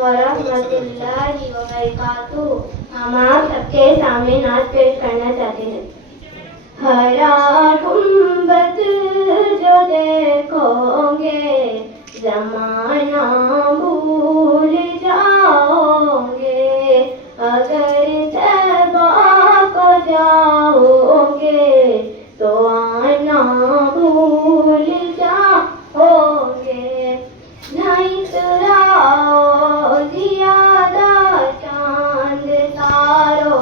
वरहमतुल्लाहि वबरकातुहू। हम आप सबके सामने नाच पेश करना चाहते हैं। हरा गुंबद जो देखोगे ज़माना भूल जाओगे, अगर तबा को जाओगे तो आना भूल जाओगे। नहीं तुराओ ज़ियादा चांद तारो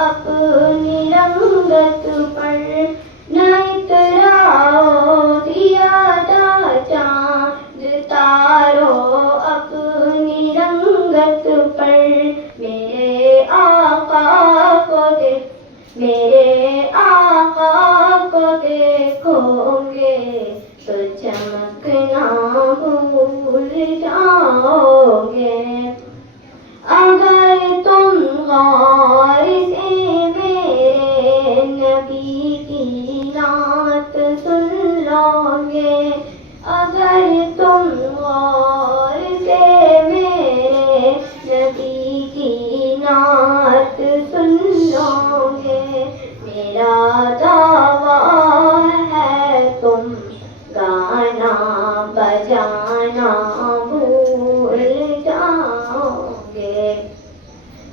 अपनी रंगत पर, नहीं तुराओ ज़ियादा चांद तारो अपनी रंगत पर। मेरे आका को देखोगे तो चमकना भूल जाओगे। अगर तुम गौर से मेरे नबी की नात सुन लोगे, अगर तुम गौर से मेरे नबी की नात सुन लोगे, मेरा दावा है तुम गाना बजाना भूल जाओगे।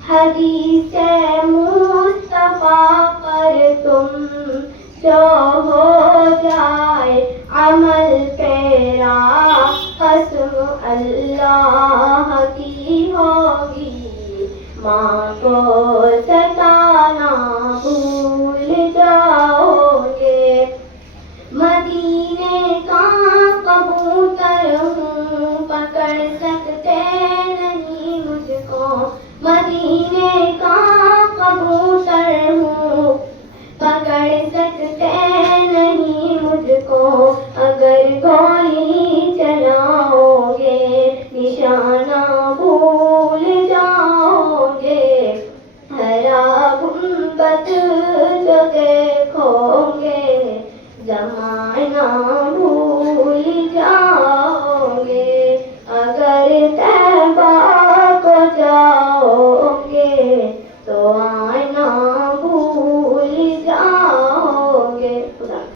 हदीसे मुस्तफा पर तुम जो हो जाए अमल पेरा, कसम अल्लाह की होगी, माँ को सताना भूल जाओगे। मदीने का कबूतर हूँ पकड़ सकते नहीं मुझको, मदीने का कबूतर हूँ पकड़ सकते नहीं मुझको। अगर गोली चलाओगे निशाना भूल जाओगे। हरा गुंबद